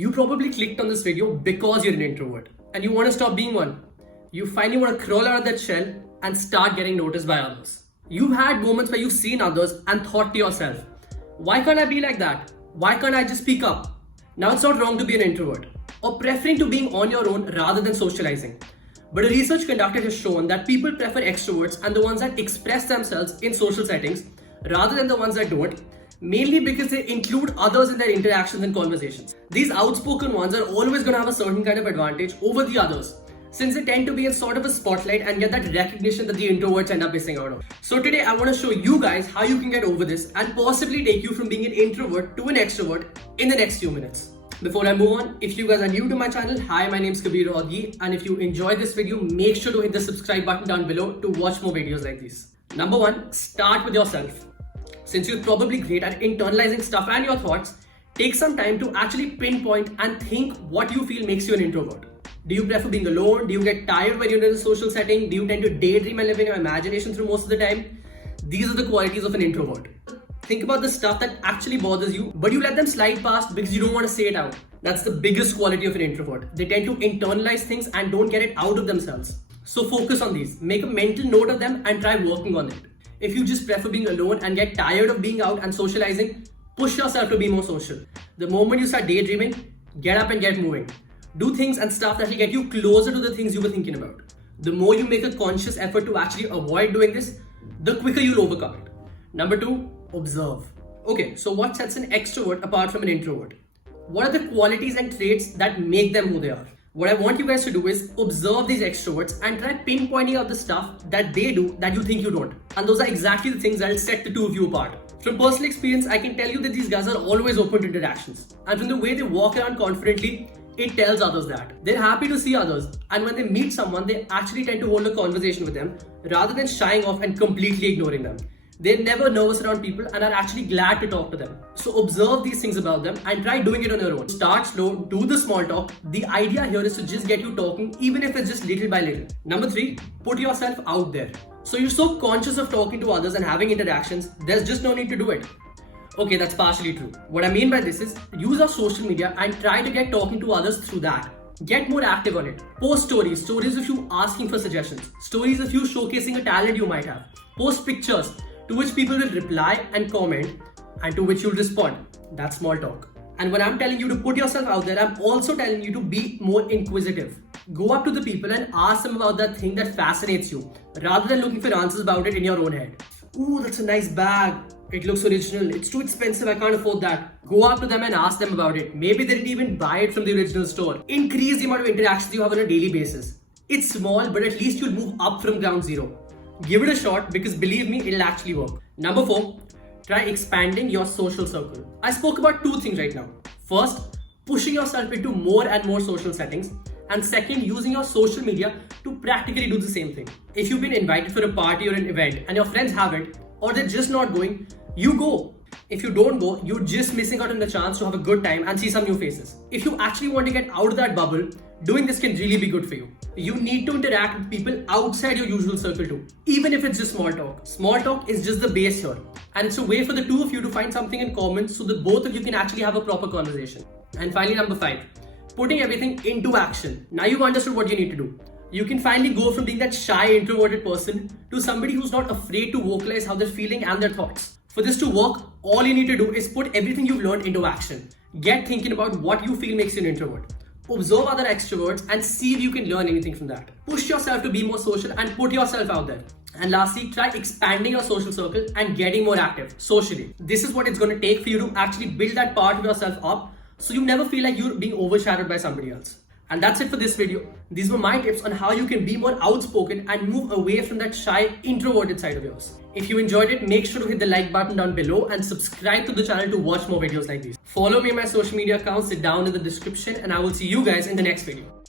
You probably clicked on this video because you're an introvert and you want to stop being one. You finally want to crawl out of that shell and start getting noticed by others. You've had moments where you've seen others and thought to yourself, why can't I be like that? Why can't I just speak up? Now it's not wrong to be an introvert or preferring to being on your own rather than socializing. But a research conducted has shown that people prefer extroverts and the ones that express themselves in social settings rather than the ones that don't, mainly because they include others in their interactions and conversations. These outspoken ones are always going to have a certain kind of advantage over the others, since they tend to be in sort of a spotlight and get that recognition that the introverts end up missing out on. So today I want to show you guys how you can get over this and possibly take you from being an introvert to an extrovert in the next few minutes. Before I move on, if you guys are new to my channel, hi, my name is Kabir Audgi, and if you enjoyed this video, make sure to hit the subscribe button down below to watch more videos like these. Number one, start with yourself. Since you're probably great at internalizing stuff and your thoughts, take some time to actually pinpoint and think what you feel makes you an introvert. Do you prefer being alone? Do you get tired when you're in a social setting? Do you tend to daydream and live in your imagination through most of the time? These are the qualities of an introvert. Think about the stuff that actually bothers you, but you let them slide past because you don't want to say it out. That's the biggest quality of an introvert. They tend to internalize things and don't get it out of themselves. So focus on these. Make a mental note of them and try working on it. If you just prefer being alone and get tired of being out and socializing, push yourself to be more social. The moment you start daydreaming, get up and get moving. Do things and stuff that will get you closer to the things you were thinking about. The more you make a conscious effort to actually avoid doing this, the quicker you'll overcome it. Number two, observe. Okay, so what sets an extrovert apart from an introvert? What are the qualities and traits that make them who they are? What I want you guys to do is observe these extroverts and try pinpointing out the stuff that they do that you think you don't. And those are exactly the things that will set the two of you apart. From personal experience, I can tell you that these guys are always open to interactions. And from the way they walk around confidently, it tells others that. They're happy to see others. And when they meet someone, they actually tend to hold a conversation with them rather than shying off and completely ignoring them. They're never nervous around people and are actually glad to talk to them. So observe these things about them and try doing it on your own. Start slow, do the small talk. The idea here is to just get you talking, even if it's just little by little. Number three, put yourself out there. So you're so conscious of talking to others and having interactions, there's just no need to do it. Okay, that's partially true. What I mean by this is use our social media and try to get talking to others through that. Get more active on it. Post stories of you asking for suggestions, stories of you showcasing a talent you might have. Post pictures to which people will reply and comment and to which you'll respond. That's small talk. And when I'm telling you to put yourself out there, I'm also telling you to be more inquisitive. Go up to the people and ask them about that thing that fascinates you, rather than looking for answers about it in your own head. Ooh, that's a nice bag. It looks original. It's too expensive. I can't afford that. Go up to them and ask them about it. Maybe they didn't even buy it from the original store. Increase the amount of interactions you have on a daily basis. It's small, but at least you'll move up from ground zero. Give it a shot because believe me, it'll actually work. Number four, try expanding your social circle. I spoke about two things right now. First, pushing yourself into more and more social settings. And second, using your social media to practically do the same thing. If you've been invited for a party or an event and your friends haven't, or they're just not going, you go. If you don't go, you're just missing out on the chance to have a good time and see some new faces. If you actually want to get out of that bubble, doing this can really be good for you. You need to interact with people outside your usual circle too, even if it's just small talk. Small talk is just the base here. And it's a way for the two of you to find something in common so that both of you can actually have a proper conversation. And finally, number five, putting everything into action. Now you've understood what you need to do. You can finally go from being that shy, introverted person to somebody who's not afraid to vocalize how they're feeling and their thoughts. For this to work, all you need to do is put everything you've learned into action. Get thinking about what you feel makes you an introvert. Observe other extroverts and see if you can learn anything from that. Push yourself to be more social and put yourself out there. And lastly, try expanding your social circle and getting more active socially. This is what it's going to take for you to actually build that part of yourself up so you never feel like you're being overshadowed by somebody else. And that's it for this video. These were my tips on how you can be more outspoken and move away from that shy, introverted side of yours. If you enjoyed it, make sure to hit the like button down below and subscribe to the channel to watch more videos like these. Follow me on my social media accounts down in the description and I will see you guys in the next video.